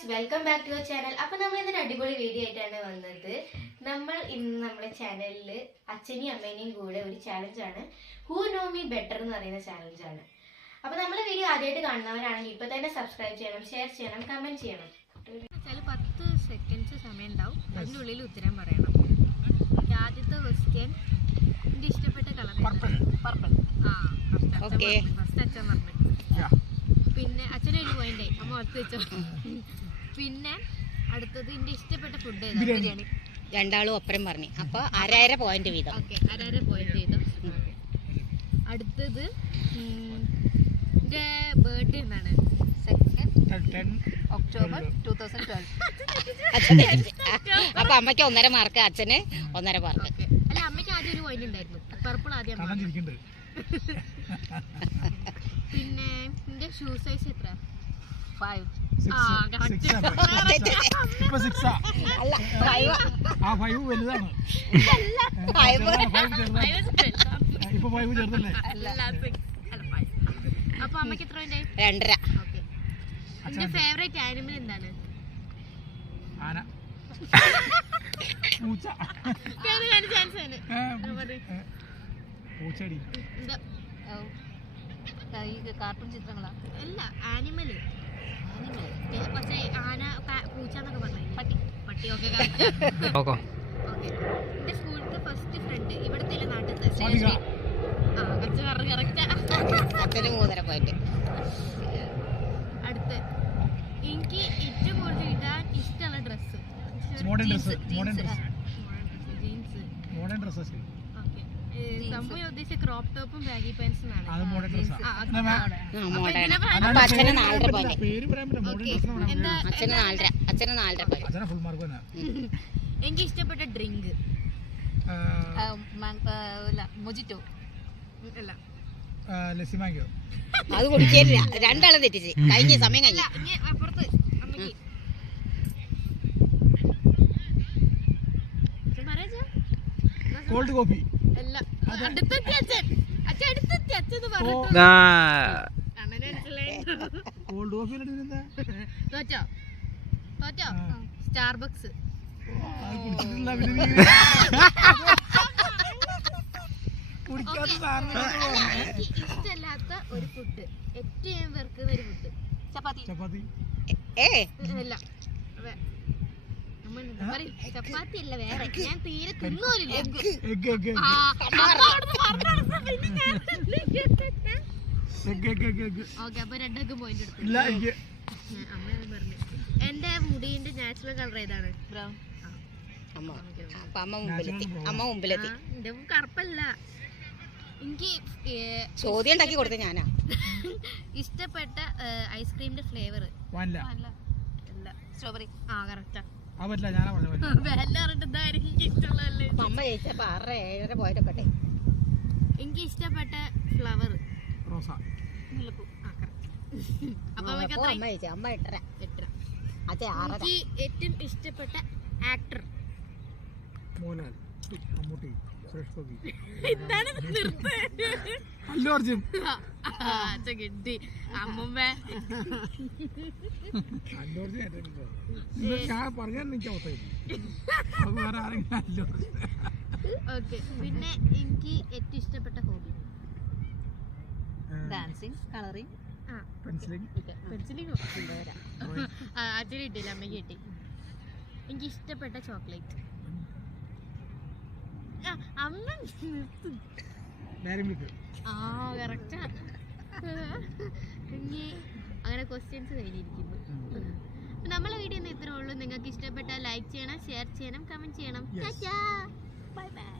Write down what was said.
Guys, welcome back to our channel. അപ്പോൾ നമ്മൾ ഇന്നൊരു അടിപൊളി വീഡിയോ ആയിട്ടാണ് വന്നത്. നമ്മൾ ഇന്ന് നമ്മുടെ ചാനലിൽ അച്ഛനെയും അമ്മേനെയും കൂടെ ഒരു ചാലഞ്ചാണ്, ഹൂ നോ മീ ബെറ്റർ എന്ന് പറയുന്ന ചാലഞ്ചാണ്. അപ്പോൾ നമ്മുടെ വീഡിയോ ആദ്യമായിട്ട് കാണുന്നവരാണെങ്കിൽ ഇപ്പോൾ തന്നെ സബ്സ്ക്രൈബ് ചെയ്യണം, ഷെയർ ചെയ്യണം, കമൻറ്റ് ചെയ്യണം. 10 സെക്കൻഡ്സ് സമയം ഉണ്ടാവും, അതിനുള്ളിൽ ഉത്തരം പറയണം. ആദ്യത്തെ ക്വസ്റ്റ്യൻ, എൻ്റെ ഇഷ്ടപ്പെട്ട കളർ പർപ്പിൾ. ഫസ്റ്റ് അച്ഛൻ പറഞ്ഞു. പിന്നെ അച്ഛന് ഒരു പോയിന്റ്, അമ്മ ഓർത്ത് വെച്ചോ. പിന്നെ അടുത്തത് എൻ്റെ ഇഷ്ടപ്പെട്ട ഫുഡ് ഏതാ? ബിരിയാണി. രണ്ടാളും ഒപ്പരം പറഞ്ഞു. അപ്പൊ 1.5 പോയിന്റ് വീതം. ഓക്കെ, 1.5 പോയിന്റ് വീതം. അടുത്തത് എൻ്റെ ബർത്ത്ഡേ എന്നാണ്? 2 ഒക്ടോബർ 2012. അപ്പൊ അമ്മയ്ക്ക് 1.5 മാർക്ക്, അച്ഛന് 1.5 മാർക്ക്. അല്ല, അമ്മയ്ക്ക് ആദ്യം ഒരു പോയിന്റ് ഉണ്ടായിരുന്നു, പർപ്പിൾ ആദ്യം. പിന്നെ എന്റെ ഷൂ സൈസ് എത്ര? 5. അപ്പൊ അമ്മക്ക് എത്ര? 2.5. എന്റെ ഫേവറേറ്റ് ആനിമൽ എന്താണ്? കാർട്ടൂൺ ചിത്രങ്ങളാ? അല്ല, ആനിമല്. പക്ഷേ ആന, പൂച്ച എന്നൊക്കെ പറഞ്ഞു. പട്ടി. ഓക്കെ. എന്റെ സ്കൂളിലത്തെ ഫസ്റ്റ് ഫ്രണ്ട്, ഇവിടത്തെ നാട്ടിലത്തെ. അച്ഛന് 3.5 പോയിന്റ്. അടുത്ത്, എനിക്ക് ഏറ്റവും കൂടുതൽ ഇടാൻ ഇഷ്ടമുള്ള ഡ്രസ്സ് ജീൻസ്. സംഭവം ഉദ്ദേശിച്ച ക്രോപ്പ് ടോപ്പും ബാഗി പാൻസും ആണ്. എനിക്ക് ഇഷ്ടപ്പെട്ട ഡ്രിങ്ക് മൊജിറ്റോ. അല്ല, അത് കുടിക്കില്ല. രണ്ടാളും തെറ്റിച്ച്. കഴിഞ്ഞ സമയം കഴിഞ്ഞ. അപ്പുറത്ത് അമ്മയ്ക്ക് കോൾഡ് കോഫി. അല്ല, അടുത്തെത്തി അച്ഛൻ. അടുത്തെത്തി അച്ഛൻ പറഞ്ഞു. കോൾഡ് കോഫി തോറ്റോ? സ്റ്റാർബക്സ്. എനിക്ക് ഇഷ്ടമല്ലാത്ത ഒരു ഫുഡ്, ഏറ്റവും വെറുക്കുന്ന ഒരു ഫുഡ്, ചപ്പാത്തി. അല്ല, ചപ്പാത്തി അല്ല, വേറെ. ഞാൻ തീരെ തിന്നൂരില്ല. ഓക്കെ, അപ്പൊ 2 പോയിന്റ് എടുത്തു. അമ്മ പറഞ്ഞു. എന്റെ മുടിന്റെ നാച്ചുറൽ കളർ ഏതാണ്? ബ്രൗൺ. അമ്മ മുമ്പിലെത്തി. എന്റെ കറുപ്പല്ല. എനിക്ക് ചോദ്യം ഉണ്ടാക്കി കൊടുത്ത ഞാനാ. ഇഷ്ടപ്പെട്ട ഐസ്ക്രീമിന്റെ ഫ്ലേവർ? സ്ട്രോബെറി. കറക്റ്റാ. അമ്മ ജയിച്ചപ്പോ 6.5 പോയിന്റ് ഒക്കെ. എനിക്ക് ഇഷ്ടപ്പെട്ട ഫ്ലവർ? മുല്ലപ്പൂ. അമ്മ ജയിച്ച. അമ്മ 8.5. എനിക്ക് ഏറ്റവും ഇഷ്ടപ്പെട്ട ആക്ടർ? അല്ലു അർജുൻ. കിട്ടി. അമ്മൂമ്മ ഞാൻ പറയാൻ ഓക്കെ. പിന്നെ എനിക്ക് ഏറ്റവും ഇഷ്ടപ്പെട്ട ഹോബി? Dancing, colouring, പെൻസിലിംഗ്. അച്ഛന് കിട്ടിയില്ല, അമ്മയ്ക്ക് കിട്ടി. എനിക്ക് ഇഷ്ടപ്പെട്ട ചോക്ലേറ്റ്? അമ്മ കറക്റ്റാ. ഇനി അങ്ങനെ ക്വസ്റ്റ്യൻസ് കഴിഞ്ഞിരിക്കുന്നു. നമ്മളെ വീഡിയോ ഇത്രേ ഉള്ളൂ. നിങ്ങൾക്ക് ഇഷ്ടപ്പെട്ടാൽ ലൈക്ക് ചെയ്യണം, ഷെയർ ചെയ്യണം, കമന്റ് ചെയ്യണം. Bye bye.